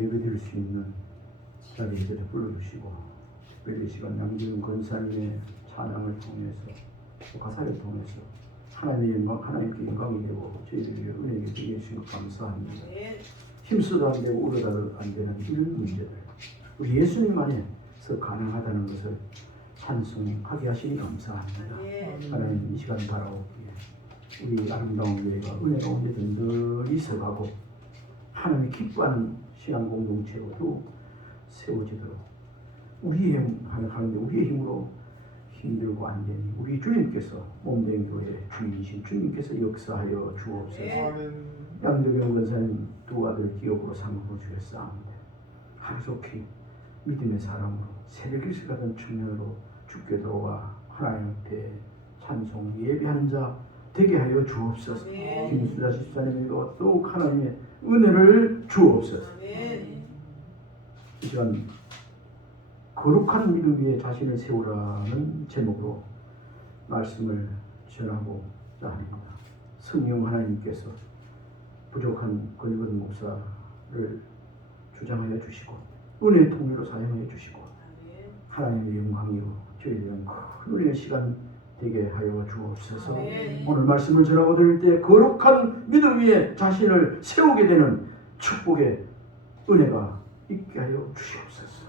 예배드릴 수 있는 자리에 불러주시고, 특별히 이 시간 남기훈 권사님의 찬양을 통해서 또 가사를 통해서 하나님께 영광이 되고 저희들이 은혜가 되게 해주신 것 감사합니다. 힘써도 안 되고 울어도 안 되는 이런 문제들, 우리 예수님 안에서 가능하다는 것을 찬송하게 하시니 감사합니다. 하나님, 이 시간 바라오기에 우리 아름다운 교회가 은혜 가운데 든든히 서가고 하나님이 기뻐하는 신앙 공동체로 또 세워지도록 우리의 힘으로 힘들고 안 되니 우리 주님께서 몸된 교회 주인이신 주님께서 역사하여 주옵소서. 양도경 권사님 두 아들 기업으로 삼고 주셨사옵니다. 하루속히 믿음의 사람으로 새벽일시 같은 청년으로 주께 들어와 하나님 앞에 찬송 예배하는 자 되게 하여 주옵소서. 김수자 집사님에게도 더욱 하나님의 은혜를 주옵소서. 이 시간 거룩한 믿음 위에 자신을 세우라는 제목으로 말씀을 전하고자 합니다. 성령 하나님께서 부족한 권익원 목사를 주장하여 주시고 은혜의 통로로 사용하여 주시고 하나님의 영광이요 저희들은 큰 은혜의 시간 되게 하여 주옵소서. 오늘 말씀을 전하고 들을 때 거룩한 믿음 위에 자신을 세우게 되는 축복의 은혜가 있게 하여 주시옵소서.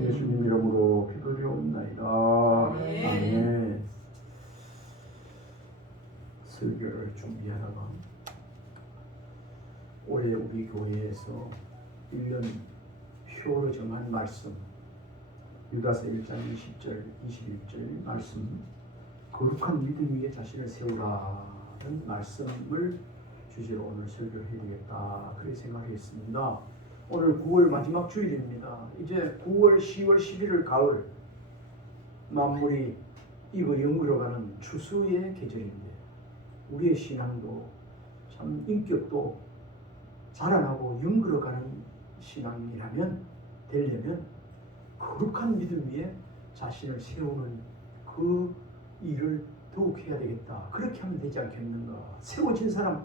예수님 이름으로 기도드리옵나이다. 아멘. 설교를 준비하다가 올해 우리 교회에서 1년 표로 정한 말씀, 유다서 1장 20절 21절 말씀, 거룩한 믿음 위에 자신을 세우라는 말씀을 주제로 오늘 설교를 해야겠다 그렇게 생각했습니다. 오늘 9월 마지막 주일입니다. 이제 9월, 10월, 11월 가을 만물이 익어 영그러가는 추수의 계절인데 우리의 신앙도 참 인격도 자라나고 영그러가는 신앙이라면 되려면 거룩한 믿음 위에 자신을 세우는 그 일을 더욱 해야 되겠다. 그렇게 하면 되지 않겠는가. 세워진 사람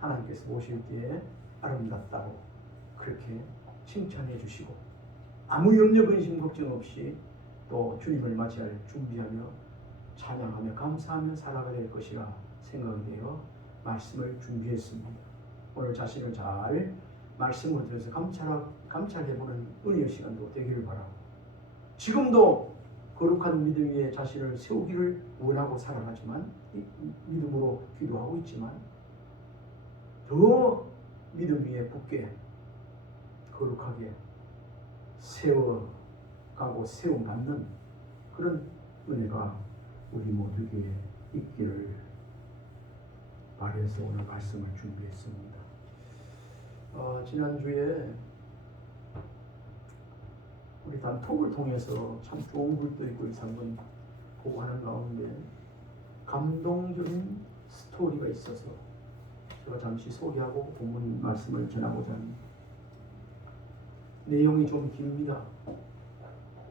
하나님께서 보실 때에 아름답다고 그렇게 칭찬해 주시고 아무 염려 근심 걱정 없이 또 주님을 맞이할 준비하며 찬양하며 감사하며 살아가야 될 것이라 생각이 되어 말씀을 준비했습니다. 오늘 자신을 잘 말씀을 들어서 감찰해보는 은혜의 시간도 되기를 바라고 지금도 거룩한 믿음 위에 자신을 세우기를 원하고 살아가지만 믿음으로 기도하고 있지만 더 믿음 위에 굳게 거룩하게 세워가고 세워받는 그런 은혜가 우리 모두에게 있기를 바라서 오늘 말씀을 준비했습니다. 지난주에 우리 단톡을 통해서 참 좋은 글도 있고 한번 보고 하는 가운데 감동적인 스토리가 있어서 제가 잠시 소개하고 본문 말씀을 전하고자 합니다. 내용이 좀 깁니다.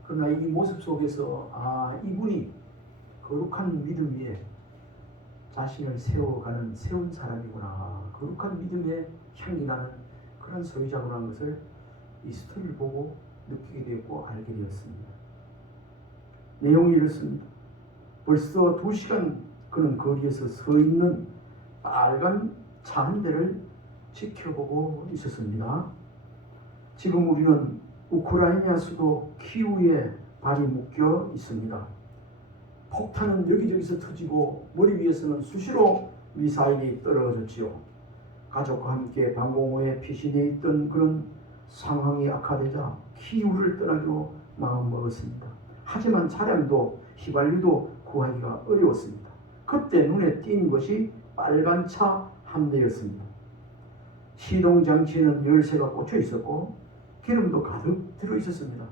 그러나 이 모습 속에서 이분이 거룩한 믿음 위에 자신을 세운 사람이구나. 거룩한 믿음의 향이 나는 그런 소유자구나 하는 것을 이 스토리를 보고 느끼게 되었고 알게 되었습니다. 내용이 이렇습니다. 벌써 2시간 그는 거리에서 서 있는 빨간 차 한 대를 지켜보고 있었습니다. 지금 우리는 우크라이나 수도 키우에 발이 묶여 있습니다. 폭탄은 여기저기서 터지고 머리 위에서는 수시로 미사일이 떨어졌지요. 가족과 함께 방공호에 피신해 있던 그런 상황이 악화되자 키우를 떠나기로 마음먹었습니다. 하지만 차량도 휘발유도 구하기가 어려웠습니다. 그때 눈에 띈 것이 빨간 차 한 대였습니다. 시동장치에는 열쇠가 꽂혀 있었고 기름도 가득 들어있었습니다.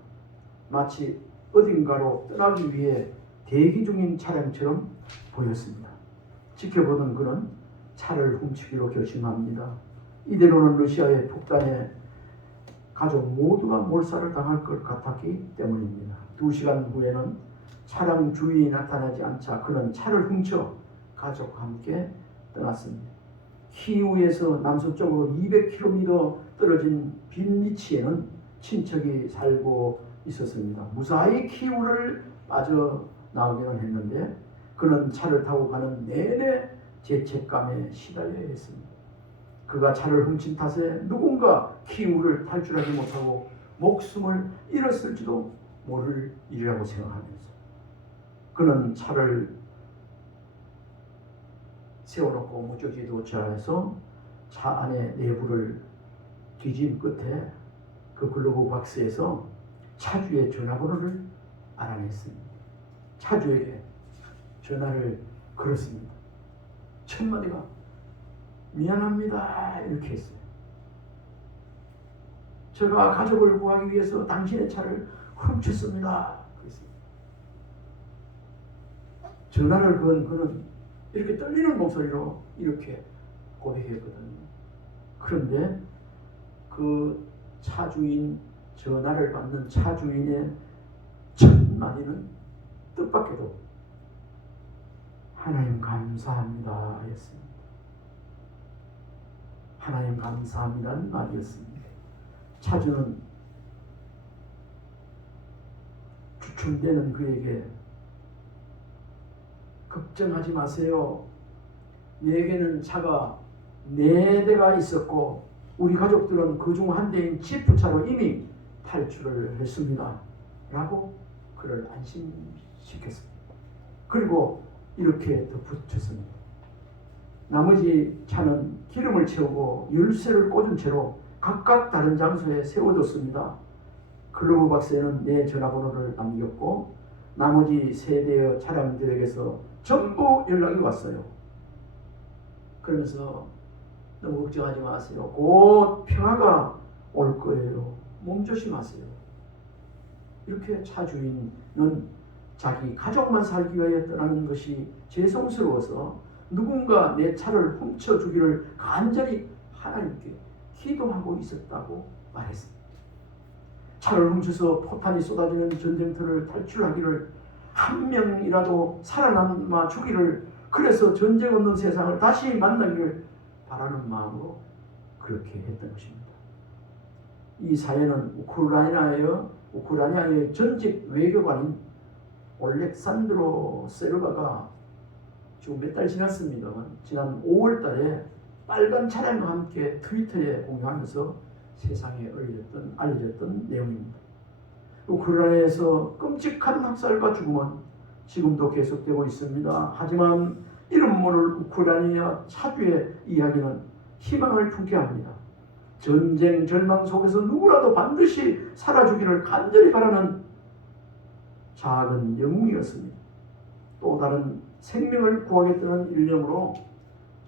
마치 어딘가로 떠나기 위해 대기 중인 차량처럼 보였습니다. 지켜보던 그는 차를 훔치기로 결심합니다. 이대로는 러시아의 폭탄에 가족 모두가 몰살을 당할 것 같았기 때문입니다. 2시간 후에는 차량 주인이 나타나지 않자 그는 차를 훔쳐 가족과 함께 떠났습니다. 키우에서 남서쪽으로 200km 떨어진 빈 위치에는 친척이 살고 있었습니다. 무사히 키우를 빠져나오기는 했는데 그는 차를 타고 가는 내내 죄책감에 시달려야 했습니다. 그가 차를 훔친 탓에 누군가 키우를 탈출하지 못하고 목숨을 잃었을지도 모를 일이라고 생각하면서 그는 차를 세워놓고 목적지에 도착해서 차 안에 내부를 뒤진 끝에 그 글로브 박스에서 차주의 전화번호를 알아냈습니다. 차주에게 전화를 걸었습니다. 첫 마디가 미안합니다 이렇게 했어요. 제가 가족을 구하기 위해서 당신의 차를 훔쳤습니다. 그랬습니다. 전화를 건 그는 이렇게 떨리는 목소리로 이렇게 고백했거든요. 그런데 그 차주인 전화를 받는 차주인의 첫 마디는 뜻밖에도 하나님 감사합니다 였습니다. 하나님 감사합니다는 말이었습니다. 차주는 주춤대는 그에게 걱정하지 마세요. 내게는 차가 4대가 있었고 우리 가족들은 그중 한 대인 지프차로 이미 탈출을 했습니다. 라고 그를 안심시켰습니다. 그리고 이렇게 덧붙였습니다. 나머지 차는 기름을 채우고 열쇠를 꽂은 채로 각각 다른 장소에 세워뒀습니다. 글로브 박스에는 내 전화번호를 남겼고 나머지 3대의 차량들에게서 전부 연락이 왔어요. 그러면서 너무 걱정하지 마세요. 곧 평화가 올 거예요. 몸조심하세요. 이렇게 차주인은 자기 가족만 살기 위하여 떠나는 것이 죄송스러워서 누군가 내 차를 훔쳐주기를 간절히 하나님께 기도하고 있었다고 말했습니다. 차를 훔쳐서 포탄이 쏟아지는 전쟁터를 탈출하기를 한 명이라도 살아남아 주기를 그래서 전쟁 없는 세상을 다시 만나기를 바라는 마음으로 그렇게 했던 것입니다. 이 사연은 우크라이나의 전직 외교관인 올렉산드로 세르바가 지금 몇 달 지났습니다만 지난 5월 달에 빨간 차량과 함께 트위터에 공유하면서 세상에 알려졌던 내용입니다. 우크라이나에서 끔찍한 학살과 죽음은 지금도 계속되고 있습니다. 하지만 이름 모를 우크라이나 차주의 이야기는 희망을 품게 합니다. 전쟁 절망 속에서 누구라도 반드시 살아주기를 간절히 바라는 작은 영웅이었습니다. 또 다른 생명을 구하겠다는 일념으로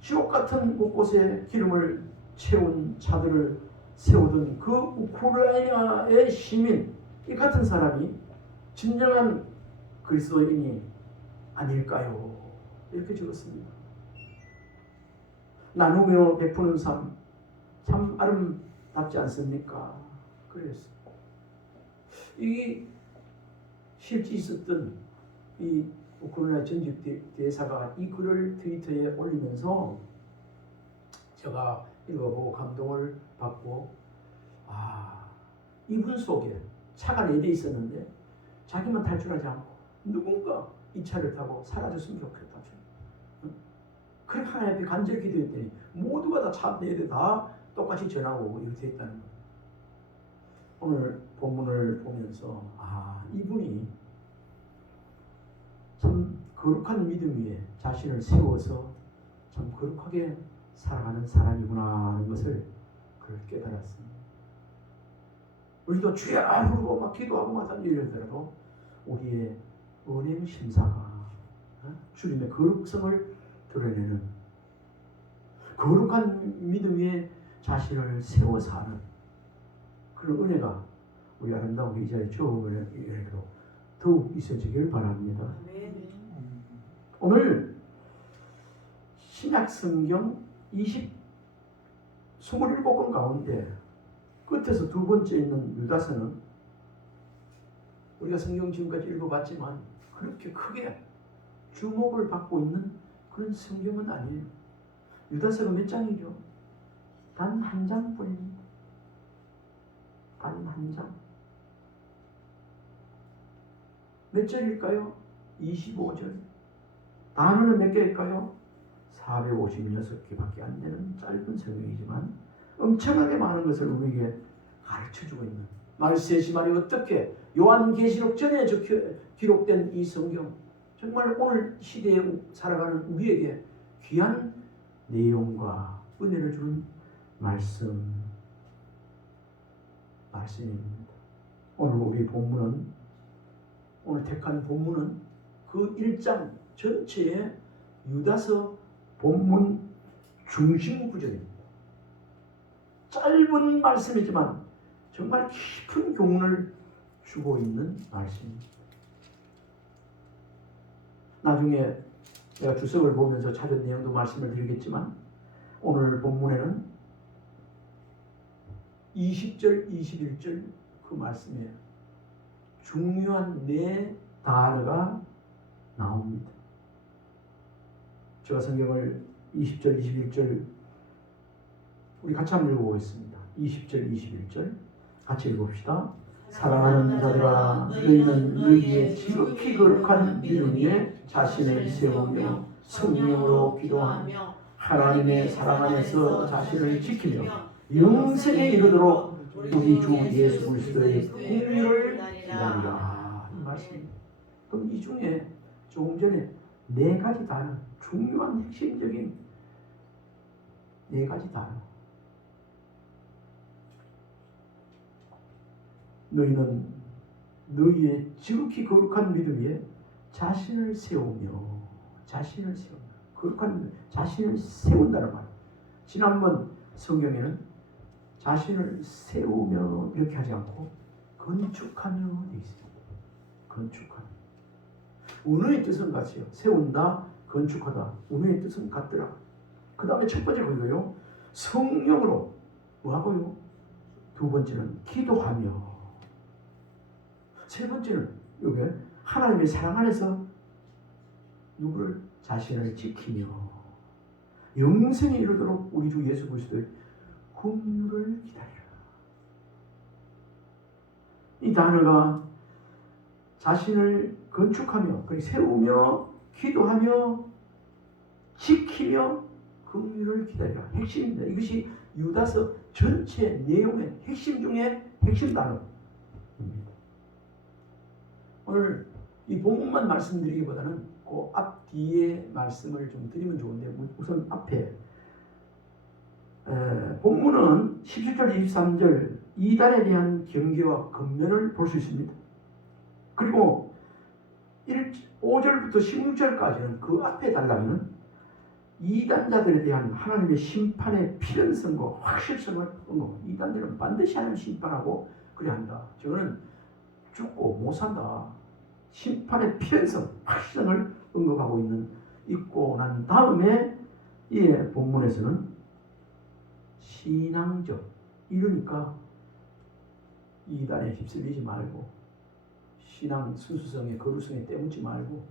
지옥 같은 곳곳에 기름을 채운 차들을 세우던 그 우크라이나의 시민 이 같은 사람이 진정한 그리스도인이 아닐까요? 이렇게 적었습니다. 나누며 베푸는 삶 참 아름답지 않습니까? 그랬습니다. 이 실제 있었던 이 우크라이나 전직 대사가 이 글을 트위터에 올리면서 제가 읽어보고 감동을 받고 이분 속에 차가 4대 있었는데 자기만 탈출하지 않고 누군가 이 차를 타고 사라졌으면 좋겠다. 그래 하나님 앞에 간절히 기도했더니 모두가 다 차 4대 다 똑같이 전화가 오고 이렇게 했다는 거예요. 오늘 본문을 보면서 이분이 참 거룩한 믿음 위에 자신을 세워서 참 거룩하게 살아가는 사람이구나 하는 것을 그걸 깨달았습니다. 우리도 주야 부르고 막 기도하고 막 이러더라도 우리의 은행 심사가 주님의 거룩성을 드러내는 거룩한 믿음 위에 자신을 세워서 하는 그런 은혜가 우리 아름다운 이 자리에 주어에도 더욱 있어지길 바랍니다. 오늘 신약성경 27권 가운데 끝에서 2번째 있는 유다서는 우리가 성경 지금까지 읽어봤지만 그렇게 크게 주목을 받고 있는 그런 성경은 아니에요. 유다서가 몇 장이죠? 단 1장뿐입니다. 단 한 장. 몇 절일까요? 25절. 단어는 몇 개일까요? 456개밖에 안 되는 짧은 성경이지만 엄청나게 많은 것을 우리에게 가르쳐주고 있는 말세시말이 어떻게 요한계시록 전에 기록된 이 성경, 정말 오늘 시대에 살아가는 우리에게 귀한 내용과 은혜를 주는 말씀입니다. 오늘 우리 본문은, 오늘 택한 본문은 그 1장 전체의 유다서 본문 중심 구절입니다. 짧은 말씀이지만 정말 깊은 교훈을 주고 있는 말씀입니다. 나중에 내가 주석을 보면서 찾은 내용도 말씀을 드리겠지만 오늘 본문에는 20절, 21절 그 말씀에 중요한 네 단어가 나옵니다. 제가 성경을 20절, 21절 우리 같이 한번 읽어보겠습니다. 20절, 21절 같이 읽읍시다. 사랑하는 자들아, 너희는 너희의 지극히 거룩한 믿음 위에 자신을 세우며 성령으로 기도하며 하나님의 사랑 안에서 자신을 지키며 영생에 이르도록 우리 주 예수 그리스도의 공의를 기다리라. 이 말씀입니다. 그럼 이 중에 조금 전에 네 가지 단어, 중요한 핵심적인 네 가지 단어. 너희는 너희의 지극히 거룩한 믿음 위에 자신을 세우며 거룩한 자신을 세운다는 말. 지난번 성경에는 자신을 세우며 이렇게 하지 않고 건축하며 되어 있습니다. 건축하며. 은혜의 뜻은 같이요. 세운다, 건축하다. 은혜의 뜻은 같더라. 그 다음에 첫 번째 그거요. 성령으로 뭐하고요? 두 번째는 기도하며. 세 번째는 여기 하나님의 사랑 안에서 누구를? 자신을 지키며 영생에 이르도록 우리 주 예수 그리스도의 긍휼을 기다리라. 이 단어가 자신을 건축하며, 세우며, 기도하며, 지키며, 긍휼을 기다리라. 핵심입니다. 이것이 유다서 전체 내용의 핵심 중에 핵심 단어입니다. 오늘 이 본문만 말씀드리기보다는 그 앞뒤에 말씀을 좀 드리면 좋은데, 우선 앞에 본문은 17절 23절 이단에 대한 경계와 권면을 볼 수 있습니다. 그리고 5절부터 16절까지는 그 앞에 달라면 이단자들에 대한 하나님의 심판의 필연성과 확실성을 언급. 이단들은 반드시 하나님 심판하고 그래야 한다. 저거는 죽고 못 산다. 심판의 필연성, 확실성을 언급하고 있고 난 다음에 이 본문에서는 신앙적, 이러니까 이단에 휩쓸리지 말고 신앙 순수성에 거룩성에 때묻지 말고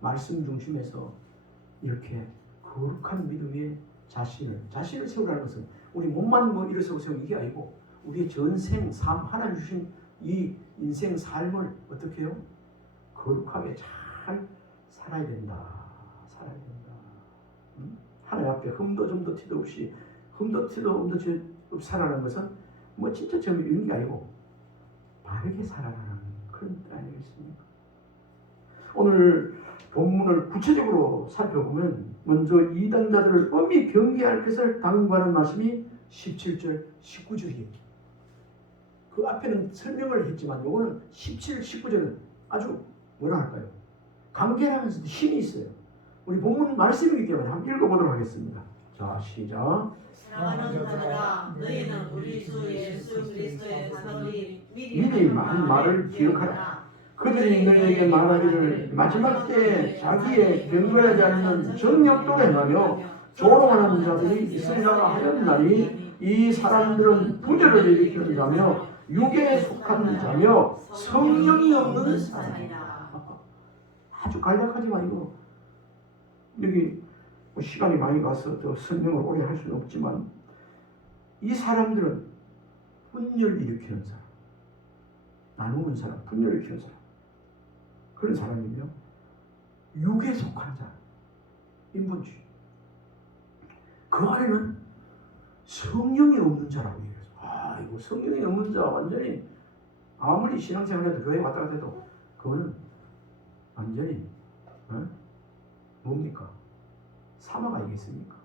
말씀 중심에서 이렇게 거룩한 믿음에 자신을 세우라는 것은 우리 몸만 뭐 일어서고 세우는 게 아니고 우리의 전생 삶, 하나님 주신 이 인생 삶을 어떻게 해요? 거룩하게 잘 살아야 된다. 하나님 앞에 흠도 점도 티도 없이 살아가는 것은 뭐 진짜 좀 이런 게 아니고 바르게 살아가는 그런 뜻 아니겠습니까? 오늘 본문을 구체적으로 살펴보면 먼저 이단자들을 엄히 경계할 것을 당부하는 말씀이 17절, 19절이에요. 그 앞에는 설명을 했지만 요거는 17, 19절은 아주 뭐라 할까요? 강렬하면서도 힘이 있어요. 우리 본문 말씀이기 때문에 한번 읽어보도록 하겠습니다. 자, 시작. 사랑하는 자들아, 너희는 우리 주 예수 그리스도의 사도리 미리 한 말을 기억하라. 그들이 너희에게 말하기를 마지막 때에 자기의 경건하지 않는 정욕도 행하며 조롱하는 자들이 있으리라 하였나니 이 사람들은 부절을 일으키는 자며 육에 속한 자며 성령이 없는 사람이다. 아주 간략하지만 이거 여기 시간이 많이 가서 더 설명을 오래 할 수는 없지만 이 사람들은 분열 일으키는 사람, 나누는 사람, 분열 일으키는 사람, 그런 사람이며 육에 속한 자, 인본주의. 그 안에는 성령이 없는 자라고 얘기해서 이거 성령이 없는 자 완전히 아무리 신앙생활해도 교회 왔다 갔다 해도 그거는 완전히 뭡니까? 사마가 아니겠습니까?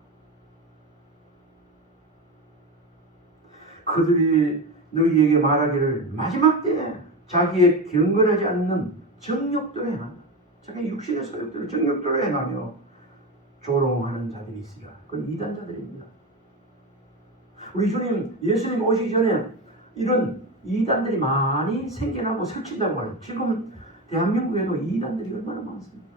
그들이 너희에게 말하기를 마지막 때에 자기의 경건하지 않는 정욕대로 행한다. 자기 육신의 소욕대로 정욕대로 행하며 조롱하는 자들이 있으리라. 그건 이단자들입니다. 우리 주님 예수님 오시기 전에 이런 이단들이 많이 생겨나고 설친다고 해요. 지금 대한민국에도 이단들이 얼마나 많습니까?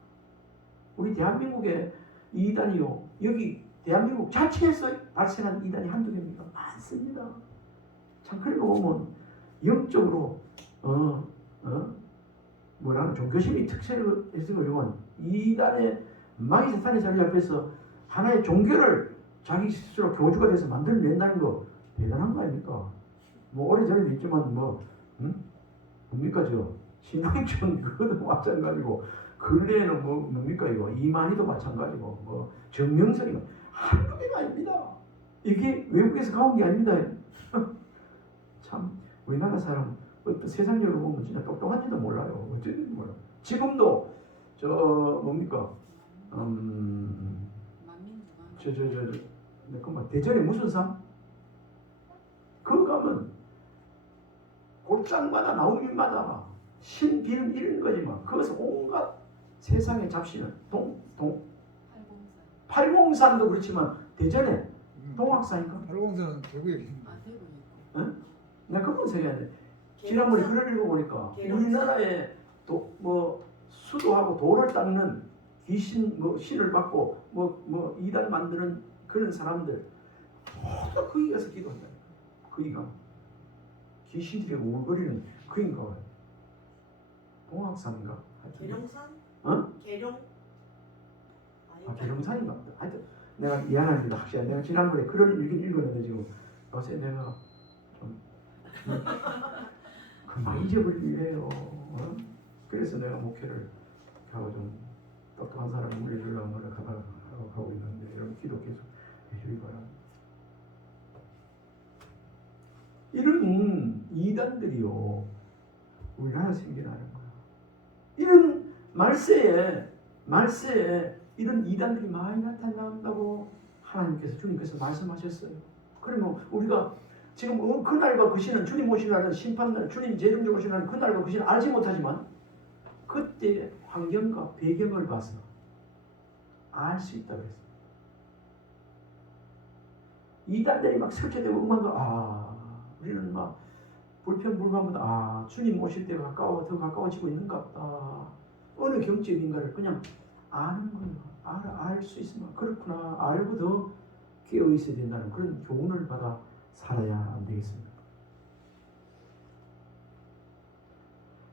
우리 대한민국에 이단이요. 여기 대한민국 자체에서 발생한 이단이 한두 개입니까? 많습니다. 참 그리고 보면 영적으로 뭐라는 종교심이 특색을 해서 이단의 마귀 사탄의 자리 앞에서 하나의 종교를 자기 스스로 교주가 돼서 만들어낸다는 거 대단한 거 아닙니까? 뭐 오래전에도 있지만 뭡니까 저 신앙촌 그것도 마찬가지고 근래에는 뭡니까 이거 이만희도 마찬가지고 뭐 정명석이 한두 개가 아닙니다. 이게 외국에서 가온 게 아닙니다. 참 우리나라 사람 어떤 세상적으로 보면 진짜 똑똑한지도 몰라요. 어쩐지 몰라. 지금도 저 뭡니까 잠깐만 대전에 무슨 산? 그거 가면 골장마다 나온 일마다 신비는 이런 거지만 거기서 온갖 세상의 잡신은 팔공산도 그렇지만 대전에 동학사인가? 팔공산 대구에 응? 내가 그건 생각해. 지난번에 글을 읽어보니까 우리나라에 수도하고 돌을 닦는 귀신 신을 받고 이단 만드는 그런 사람들 모두 거기 가서 기도한다. 거기가 귀신들이 울거리는 거인가 봐요. 동학산인가? 계룡산? 계룡? 계룡산인가? 하여튼 내가 미안합니다. 확실히 내가 지난번에 글을 읽었는데 지금 요새 내가 좀 금방 잊어버리기로 해요. 그래서 내가 목회를 하고 좀 똑똑한 사람을 물려주려고 하고 있는데 이런 기도 계속 해주기 바랍니다. 이런 이단들이요 우리나라에 생겨나는 거야. 이런 말세에 이런 이단들이 많이 나타난다고 하나님께서 주님께서 말씀하셨어요. 그러면 우리가 지금 그날과 그 시는 주님 오시라는 심판날 주님 재림적 오시라는 그날과 그 시는 알지 못하지만 그때 환경과 배경을 봐서 알 수 있다고 했어요. 이단들이 막 설치되고 음악가 우리는 막 불평불만보다 주님 오실 때가 더 가까워지고 있는가 보다. 어느 경지인가를 그냥 아는 거예요. 알 수 있으면 그렇구나 알고 더 깨어 있어야 된다는 그런 교훈을 받아 살아야 안 되겠습니까?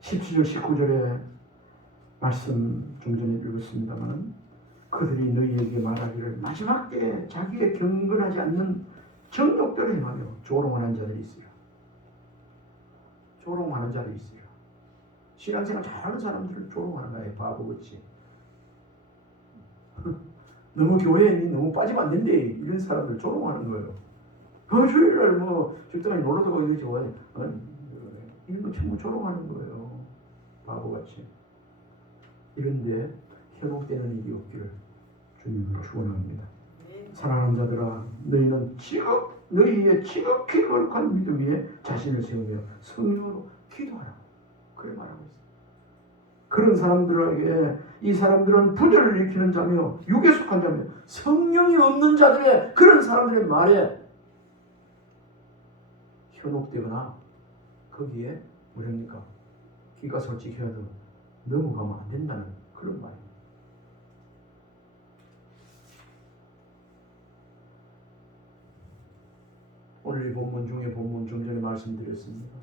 17절 19절에 말씀 좀 전에 읽었습니다만 그들이 너희에게 말하기를 마지막 때에 자기의 경건하지 않는 정욕대로 행하며 조롱하는 자들이 있으리라. 조롱하는 자들이 있으리라. 신앙생활 잘하는 사람들을 조롱하는 거예요. 바보같이. 너무 교회에 너무 빠지면 안 된대. 이런 사람들 조롱하는 거예요. 주일날 적당히 놀러도 가고 이러지 뭐 이런 거 전부 조롱하는 거예요. 바보같이. 이런데 회복되는 일이 없기를 주님을 축원합니다. 사랑하는 자들아 너희는 너희의 지극히 거룩한 믿음 위에 자신을 세우며 성령으로 기도하라. 그래 말하고 있어요. 그런 사람들에게 이 사람들은 분열을 일으키는 자며 육에 속한 자며 성령이 없는 자들의 그런 사람들의 말에 현혹되거나 거기에 뭐랍니까? 귀가 솔직해도 넘어가면 안 된다는 그런 말입니다. 오늘 이 본문 중에 좀 전에 말씀드렸습니다.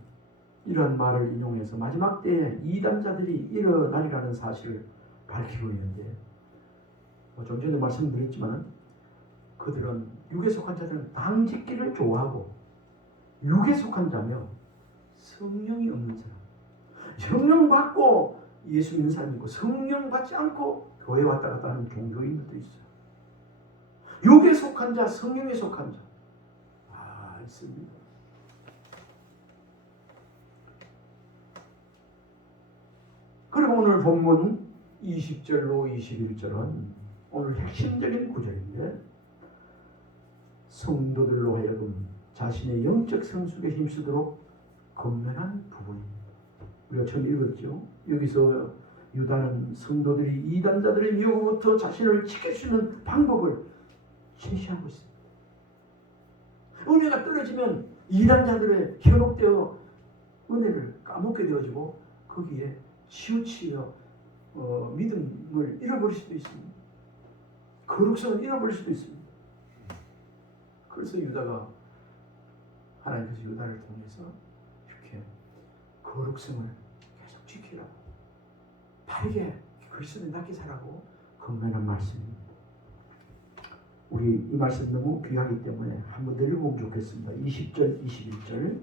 이런 말을 인용해서 마지막 때에 이단자들이 일어나리라는 사실을 밝히고 있는데 좀 전에 말씀드렸지만 그들은 육에 속한 자들은 당짓기를 좋아하고 육에 속한 자며 성령이 없는 사람. 성령 받고 예수 믿는 사람이 있고 성령 받지 않고 교회 왔다 갔다 하는 종교인들도 있어요. 육에 속한 자, 성령에 속한 자. 있습니다. 그리고 오늘 본문 20절로 21절은 오늘 핵심적인 구절인데 성도들로 하여금 자신의 영적 성숙에 힘쓰도록 건면한 부분입니다. 우리가 처음 읽었죠. 여기서 유다는 성도들이 이단자들의 미혹으로부터 자신을 지킬 수 있는 방법을 제시하고 있습니다. 은혜가 떨어지면 이단자들의 현혹되어 은혜를 까먹게 되어지고 거기에 치우치어 믿음을 잃어버릴 수도 있습니다. 거룩성을 잃어버릴 수도 있습니다. 그래서 유다가 하나님께서 유다를 통해서 이렇게 거룩성을 계속 지키라고 바르게 그리스도에 낫게 살라고 건면한 말씀입니다. 우리 이 말씀 너무 귀하기 때문에 한번 내려보면 좋겠습니다. 20절, 21절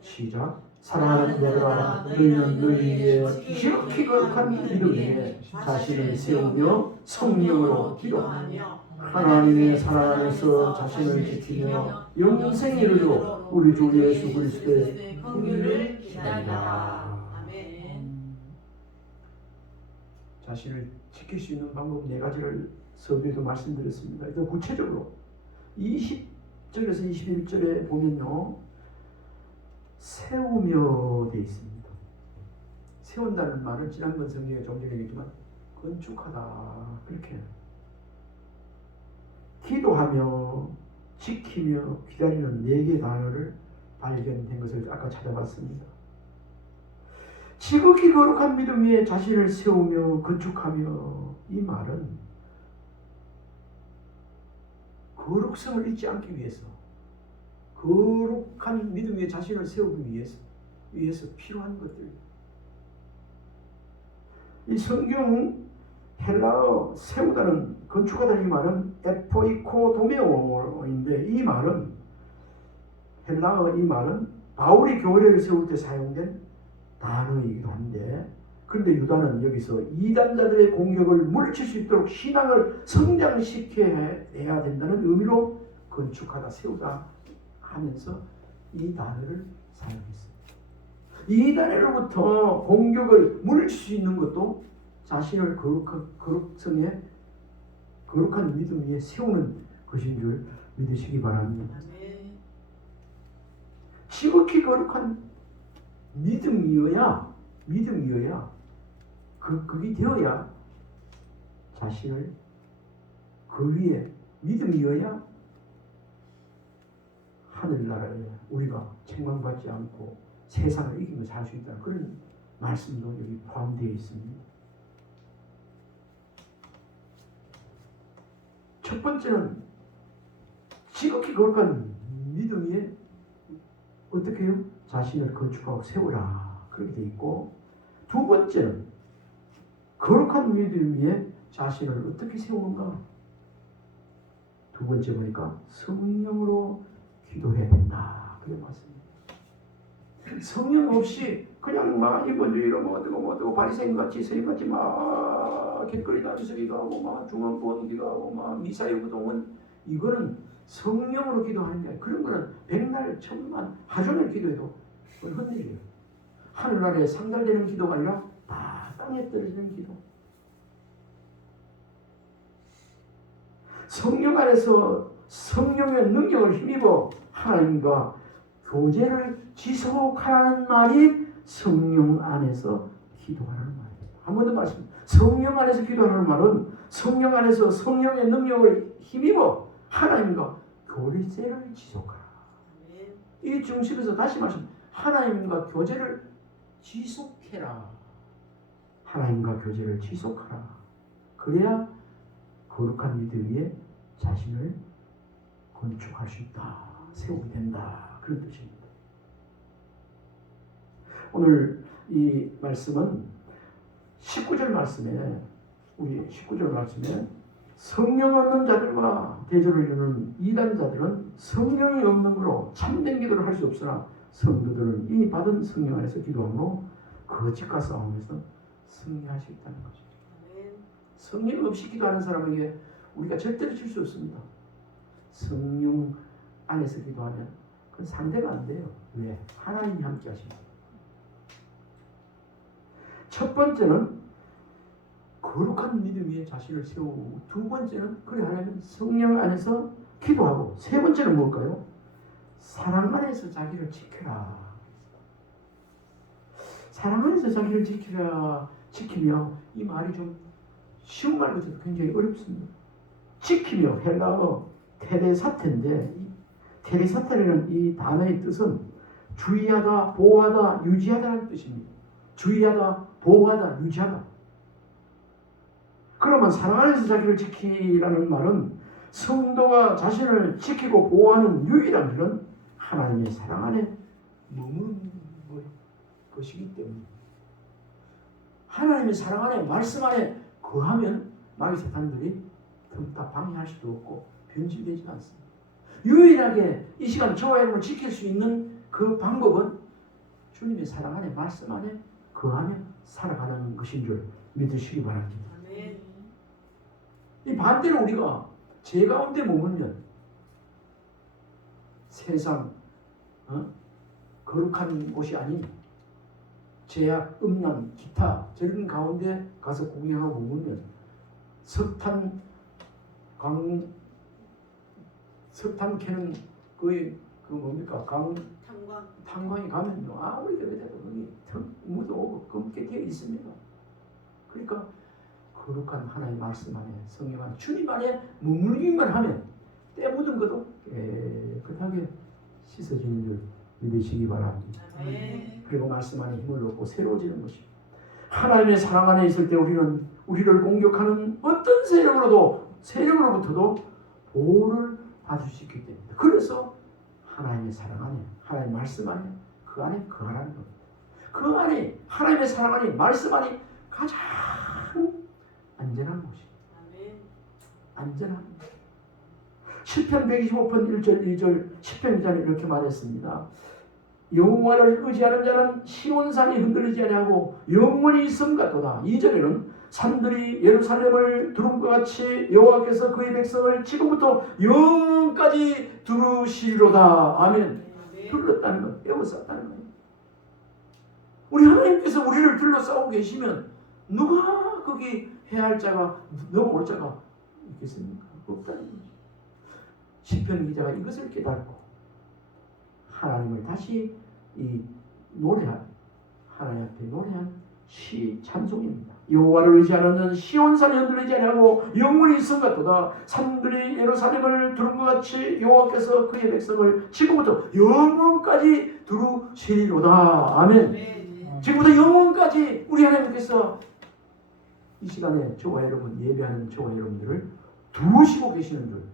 시작. 사랑하는 자들아 너희는 너희의 지극히 거룩한 믿음 위에 자신을 세우며 성령으로 기도하며 하나님의 사랑 안에서 자신을 지키며 영생에 이르도록 우리 주 예수 그리스도의 긍휼을 기다리라. 아멘. 자신을 지킬 수 있는 방법 네 가지를 서두에도 말씀드렸습니다. 더 구체적으로 20절에서 21절에 보면요, 세우며 되어 있습니다. 세운다는 말은 지난번 성경에 좀 전에 얘기했지만 건축하다 그렇게 기도하며 지키며 기다리는 네 개의 단어를 발견된 것을 아까 찾아봤습니다. 지극히 거룩한 믿음 위에 자신을 세우며 건축하며 이 말은 거룩성을 잊지 않기 위해서 거룩한 믿음 위에 자신을 세우기 위해서 필요한 것들. 이 성경 헬라어 세우다는 건축하다는 이 말은 에포이코도메오인데 이 말은 헬라어 이 말은 바울이 교회를 세울 때 사용된 단어이기도 한데 그런데 유다는 여기서 이단자들의 공격을 물리칠 수 있도록 신앙을 성장시켜야 된다는 의미로 건축하다 세우다 하면서 이 단어를 사용했습니다. 이단으로부터 공격을 물리칠 수 있는 것도 자신을 거룩성에 거룩한 믿음 위에 세우는 것인 줄 믿으시기 바랍니다. 지극히 거룩한 믿음이어야 그게 되어야 자신을 그 위에 믿음이어야 하늘나라에 우리가 책망받지 않고 세상을 이기며 살 수 있다는 그런 말씀도 여기 포함되어 있습니다. 첫 번째는 지극히 거룩한 믿음 위에 어떻게 해요? 자신을 건축하고 세우라 그렇게 되어 있고 두 번째는 거룩한 믿음 위에 자신을 어떻게 세우는가? 두 번째 보니까 성령으로 기도해야 된다 그래 봤습니다. 성령 없이 그냥 막 이번주의로 뭐 어떻고 바리새인같이 서인같이 막 길거리 다니기도 하고 막 중앙보험 기도하고 막 미사여구동은 이거는 성령으로 기도하는 게 아니라 그런 거는 백날 천만 하루를 기도해도 그건 헛일이에요. 하늘나라에 상달되는 기도가 아니라 다 땅에 떨어지는 기도. 성령 안에서 성령의 능력을 힘입어 하나님과 교제를 지속하라는 말이 성령 안에서 기도하라는 말이에요. 한 번 더 말씀. 성령 안에서 기도하라는 말은 성령 안에서 성령의 능력을 힘입어 하나님과 교제를 지속하라. 이 중심에서 다시 말씀. 하나님과 교제를 지속해라. 하나님과 교제를 지속하라. 그래야 거룩한 믿음 위에 자신을 건축할 수 있다. 세우게 된다. 그런 뜻입니다. 오늘 이 말씀은 19절 말씀에 우리 19절 말씀에 성령 없는 자들과 대조를 이루는 이단자들은 성령이 없는 거로 참된 기도를 할 수 없으나 성도들은 이미 받은 성령 안에서 기도함으로 거짓과 싸움에서 승리할 수 있다는 거죠. 성령 없이 기도하는 사람에게 우리가 절대로 질 수 없습니다. 성령 안에서 기도하면 그건 상대가 안 돼요. 왜? 하나님이 함께 하십니다. 첫 번째는 거룩한 믿음 위에 자신을 세우고, 두 번째는 그래 하려면 성령 안에서 기도하고, 세 번째는 뭘까요? 사랑 안에서 자기를 지켜라. 사랑 안에서 자기를 지키며, 이 말이 좀 쉬운 말 같아도 굉장히 어렵습니다. 지키며 헬라어 테레사테인데, 테레사테라는 이 단어의 뜻은 주의하다, 보호하다, 유지하다는 뜻입니다. 주의하다, 보호하다, 유지하다. 그러면 사랑 안에서 자기를 지키라는 말은 성도가 자신을 지키고 보호하는 유일한 길은 하나님의 사랑 안에 머무는 것이기 때문에, 하나님의 사랑 안에, 말씀 안에 거하면 마귀 사탄들이 틈타 방해할 수도 없고 변질되지 않습니다. 유일하게 이 시간 저와 여러분을 지킬 수 있는 그 방법은 주님의 사랑 안에, 말씀 안에 거하며 살아가는 것인 줄 믿으시기 바랍니다. 아멘. 이 반대로 우리가 죄 가운데 머물면 세상 거룩한 곳이 아닌 제약, 음란, 기타 저런 가운데 가서 구경하고 머물면 석탄 캐는 그 뭡니까 탄광이 가면요, 아무리 그래도 거기 무도 검게 되어 있습니다. 그러니까 거룩한 하나님의 말씀 안에, 성령 안에, 주님 안에 머물기만 하면 때 묻은 것도 깨끗하게 씻어지는 줄 믿으시기 바랍니다. 아멘. 그리고 말씀 안에 힘을 얻고 새로워지는 것입니다. 하나님의 사랑 안에 있을 때 우리는 우리를 공격하는 어떤 세력으로부터도 보호를 받을 수 있기 때문입니다. 그래서 하나님의 사랑 안에, 하나님의 말씀 안에, 그 안에 거하라는 겁니다. 그 안에, 하나님의 사랑 안에, 말씀 안에 가장 안전한 곳입니다. 안전한 곳. 시편 125편 1절 2절 시편 기자는 이렇게 말했습니다. 여호와를 의지하는 자는 시온산이 흔들리지 아니하고 영원히 있음 같도다. 2절에는 산들이 예루살렘을 두름과 같이 여호와께서 그의 백성을 지금부터 영원까지 두르시리로다. 아멘. 둘렀다는 것, 에워쌌다는 거예요. 우리 하나님께서 우리를 둘러싸고 계시면 누가 거기 해야 할 자가, 넘어올 자가 있겠습니까? 없다는 거죠. 시편 기자가 이것을 깨닫고 하나님을 다시 하나님 앞에 노래한 시 찬송입니다. 여호와를 의지하는 시온산이 흔들리지 아니하고 영원히 있음 같도다. 산들이 예루살렘을 두른 것 같이 여호와께서 그의 백성을 지금부터 영원까지 두르시리로다. 아멘. 지금부터 영원까지 우리 하나님께서 이 시간에 저와 여러분, 예배하는 저와 여러분들을 두시고 계시는 줄,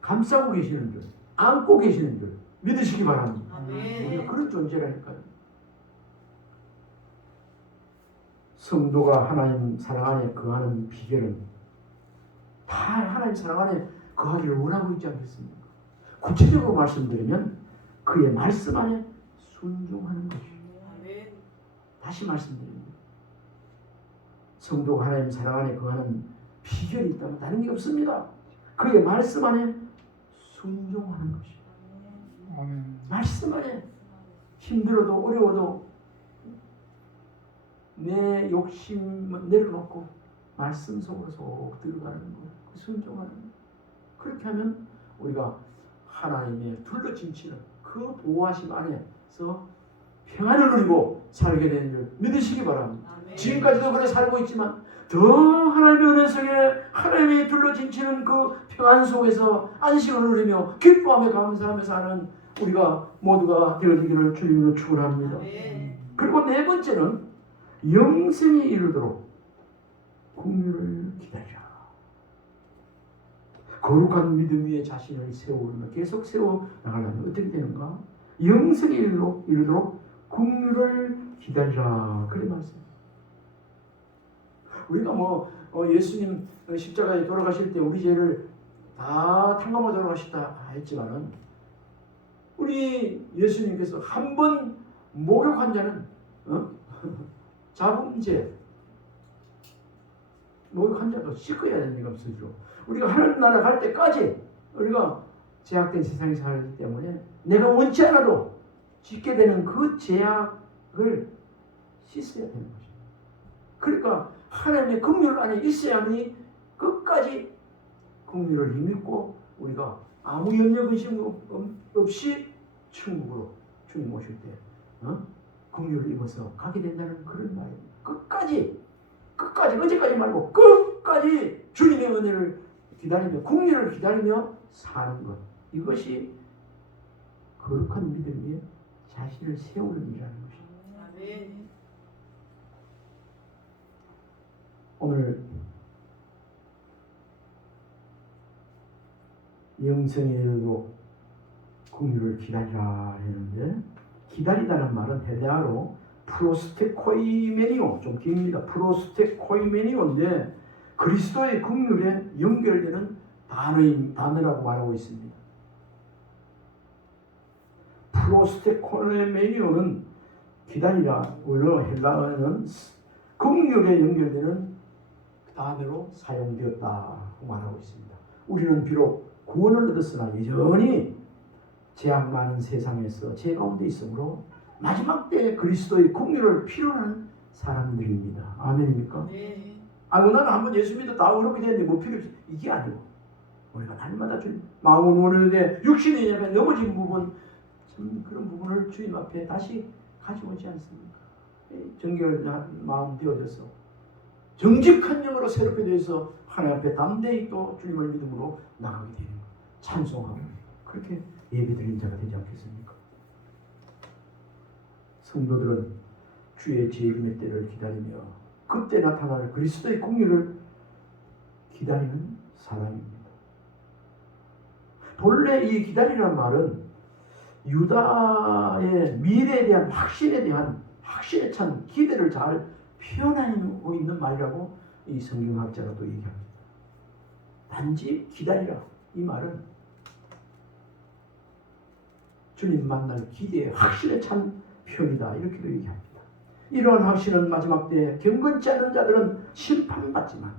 감싸고 계시는 줄, 안고 계시는 줄 믿으시기 바랍니다. 아멘. 우리가 그런 존재라니까요. 성도가 하나님 사랑 안에 거하는 비결은 다 하나님 사랑 안에 거하기를 원하고 있지 않겠습니까? 구체적으로 말씀드리면 그의 말씀 안에 순종하는 것이에요. 다시 말씀드립니다. 성도가 하나님 사랑 안에 거하는 비결이 있다면 다른 게 없습니다. 그의 말씀 안에 순종하는 것이에요. 말씀 안에 힘들어도 어려워도 내 욕심은 내려놓고 말씀 속으로 속 들어가는 것, 순종하는 것. 그렇게 하면 우리가 하나님의 둘러진치는 그 보호하심 안에서 평안을 누리고 살게 되는 줄 믿으시기 바랍니다. 아멘. 지금까지도 그래 살고 있지만 더 하나님의 은혜 속에 하나님의 둘러진치는 그 평안 속에서 안식을 누리며 기뻐하며 감사하며 사는 우리가 모두가 되어지기를 주님으로 축원합니다. 그리고 네 번째는 영생에 이르도록 긍휼을 기다리라. 거룩한 믿음 위에 자신을 세우며 계속 세워 나가려면 어떻게 되는가? 영생에 이르도록 긍휼을 기다리라. 그래 말씀. 우리가 예수님 십자가에 돌아가실 때 우리 죄를 다 탕감하고 돌아가셨다 했지만은 우리 예수님께서 한 번 목욕한 자는 잡은 죄 목욕한 자도 씻어야 되는 게 없어지고 우리가 하나님 나라 갈 때까지 우리가 제약된 세상에 살기 때문에 내가 원치 않아도 짓게 되는 그 제약을 씻어야 되는 것입니다. 그러니까 하나님의 긍휼 안에 있어야만이 끝까지 긍휼을 힘입고 우리가 아무 염려 근심 없이 천국으로 주님 오실 때 긍휼을 입어서 가게 된다는 그런 말입니다. 끝까지 어제까지 말고 끝까지 주님의 은혜를 기다리며 긍휼을 기다리며 사는 것, 이것이 거룩한 믿음 위에 자신을 세우는 일이라는 것입니다. 아멘. 오늘 영생에도 긍휼을 기다리라 했는데, 기다리다는 말은 헬라어로 프로스테코이메니오, 좀 깁니다. 프로스테코이메니오인데 그리스도의 긍휼에 연결되는 단어라고 말하고 있습니다. 프로스테코이메니오는 기다리라, 원어 헬라어는 긍휼에 연결되는 단어로 사용되었다고 말하고 있습니다. 우리는 비록 구원을 얻었으나 여전히 죄악 많은 세상에서 죄 가운데 있으므로 마지막 때 그리스도의 긍휼을 필요로 하는 사람들입니다. 아멘입니까? 네. 나는 한번 예수 믿어 다 어렵게 됐는데 뭐 필요 없지. 이게 아니고 우리가 날마다 주님 마음은 원하는데 육신이 약간 넘어진 부분, 참 그런 부분을 주님 앞에 다시 가져오지 않습니까? 정결한 마음 되어져서 정직한 영으로 새롭게 되어서 하나님 앞에 담대히 또 주님을 믿음으로 나가게 되는 것, 찬송하고 그렇게 예배드리는 자가 되지 않겠습니까? 성도들은 주의 재림의 때를 기다리며 그때 나타날 그리스도의 긍휼을 기다리는 사람입니다. 본래 이 기다리라는 말은 유다의 미래에 대한 확신에 대한 확신에 찬 기대를 잘 표현하고 있는 말이라고 이 성경학자가 또 얘기합니다. 단지 기다리라, 이 말은 주님 만날 기대의 확신에 찬 표현이다, 이렇게도 얘기합니다. 이러한 확신은 마지막 때 경건치 않은 자들은 심판받지만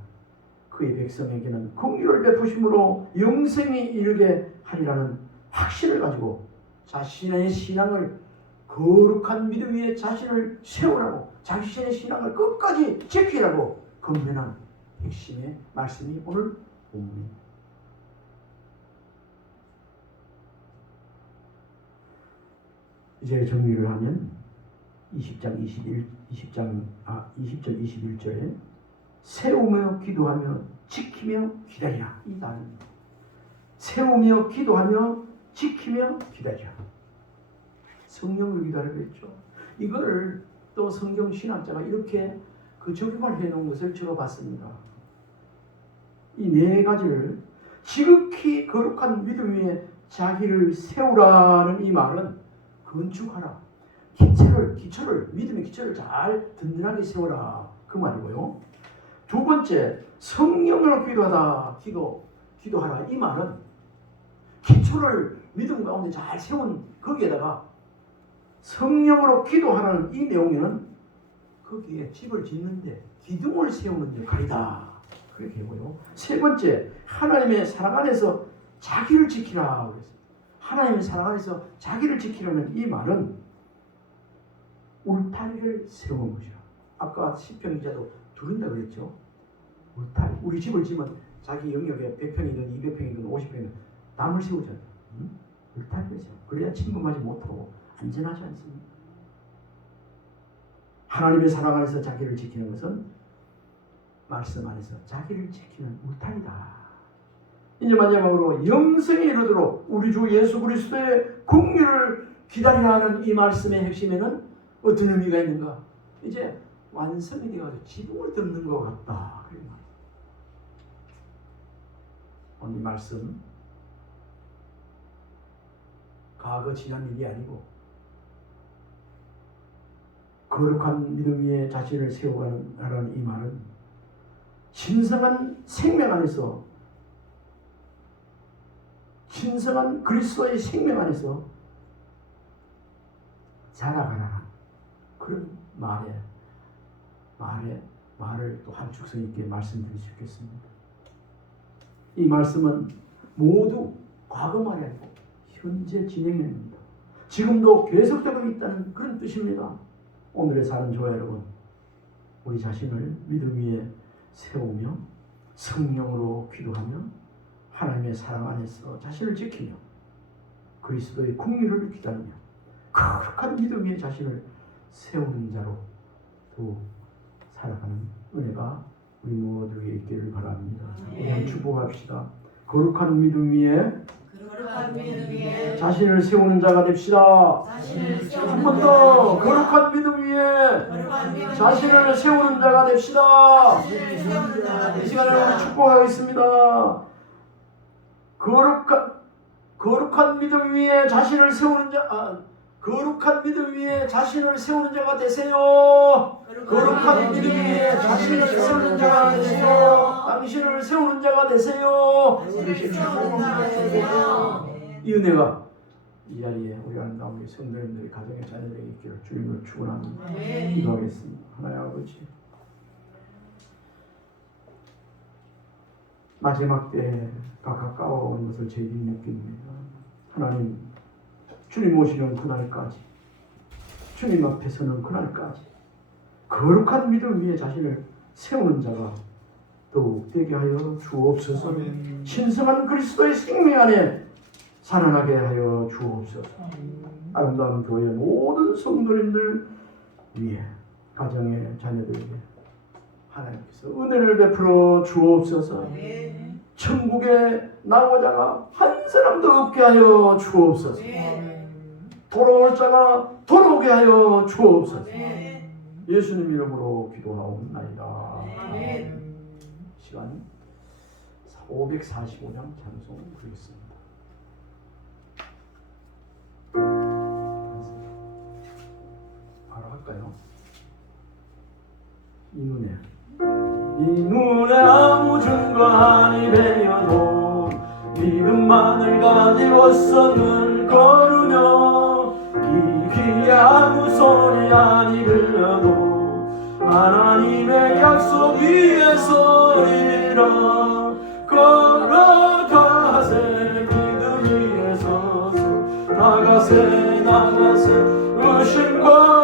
그의 백성에게는 긍휼을 베푸심으로 영생에 이르게 하리라는 확신을 가지고 자신의 신앙을 거룩한 믿음 위에 자신을 세우라고, 자신의 신앙을 끝까지 지키라고 건면한 핵심의 말씀이 오늘 본문입니다. 이제 정리를 하면 20장 21절에 세우며 기도하며 지키며 기다리라, 이 단어입니다. 세우며 기도하며 지키며 기다리라. 성령을 기다리라 했죠. 이거를 또 성경 신학자가 이렇게 적용을 해놓은 것을 제가 봤습니다. 이 네 가지를 지극히 거룩한 믿음 위에 자기를 세우라는 이 말은 건축하라, 기초를 믿음의 기초를 잘 든든하게 세워라, 그 말이고요. 두 번째, 성령으로 기도하라, 이 말은 기초를 믿음 가운데 잘 세운 거기에다가 성령으로 기도하라는 이 내용에는 거기에 집을 짓는데 기둥을 세우는 역할이다, 그렇게 하고요. 세 번째, 하나님의 사랑 안에서 자기를 지키라 그랬습니다. 하나님의 사랑 안에서 자기를 지키라는 이 말은 울타리를 세우는 것이라. 아까 시편 기자도 두른다 그랬죠. 울타리. 우리 집을 지으면 자기 영역에 100평이든 200평이든 50평이든 담을 세우잖아요. 울타리를 세워. 그래야 침범하지 못하고 안전하지 않습니까? 하나님의 사랑 안에서 자기를 지키는 것은 말씀 안에서 자기를 지키는 울타리다. 이제 마지막으로 영생에 이르도록 우리 주 예수 그리스도의 긍휼을 기다리라 하는 이 말씀의 핵심에는 어떤 의미가 있는가? 이제 완성이 되어서 지붕을 덮는 것 같다, 그런 말이에요. 오늘 이 말씀 과거 지난 일이 아니고 거룩한 믿음 위에 자신을 세워가는 이 말은 신성한 생명 안에서, 신성한 그리스도의 생명 안에서 자라가라. 그런 말을 또 함축성 있게 말씀드릴 수 있겠습니다. 이 말씀은 모두 과거말이 아니고 현재 진행형입니다. 지금도 계속되고 있다는 그런 뜻입니다. 오늘의 사는 저와 여러분, 우리 자신을 믿음 위에 세우며 성령으로 기도하며 하나님의 사랑 안에서 자신을 지키며 그리스도의 국리를 기다리며 거룩한 믿음 위에 자신을 세우는 자로 또 살아가는 은혜가 우리 모두에게 있기를 바랍니다. 우리 한번 축복합시다. 거룩한 믿음 위에 자신을 세우는 자가 됩시다. 한 번 더 거룩한 믿음 위에 자신을 세우는 자가 됩시다. 이 시간에 우리 축복하겠습니다. 거룩한 믿음 위에 자신을 세우는 자, 거룩한 믿음 위에 자신을 세우는 자가 되세요. 거룩한 믿음 위에 자신을 세우는 자가 되세요. 당신을 세우는 자가 되세요. 이 은혜가 이 자리에 우리 아름다운 우리 성도님들의 가정의 자녀들에게 있기를 주님을 축원합니다. 기도하겠습니다. 하나님 아버지, 마지막 때가 가까워오는 것을 제일 느낍니다. 하나님, 주님 오시는 그날까지, 주님 앞에 서는 그날까지 거룩한 믿음 위에 자신을 세우는 자가 더욱 되게 하여 주옵소서. 신성한 그리스도의 생명 안에 살아나게 하여 주옵소서. 아름다운 교회 모든 성도님들 위에, 가정의 자녀들에게 하나님께서 은혜를 베풀어 주옵소서. 천국에 나오자가 한 사람도 없게 하여 주옵소서. 돌아올 자가 돌아오게 하여 주옵소서. 예수님 이름으로 기도하옵나이다. 시간 545장 찬송 부르겠습니다. 바로 할까요? 이 눈에 아무 증거하니 되어도 믿음만을 가지고서 늘 걸으며 이 귀에 아무 소리 아니 들려도 하나님의 약속 위에 서리라. 걸어가세 믿음 위에 서서 나가세 의심과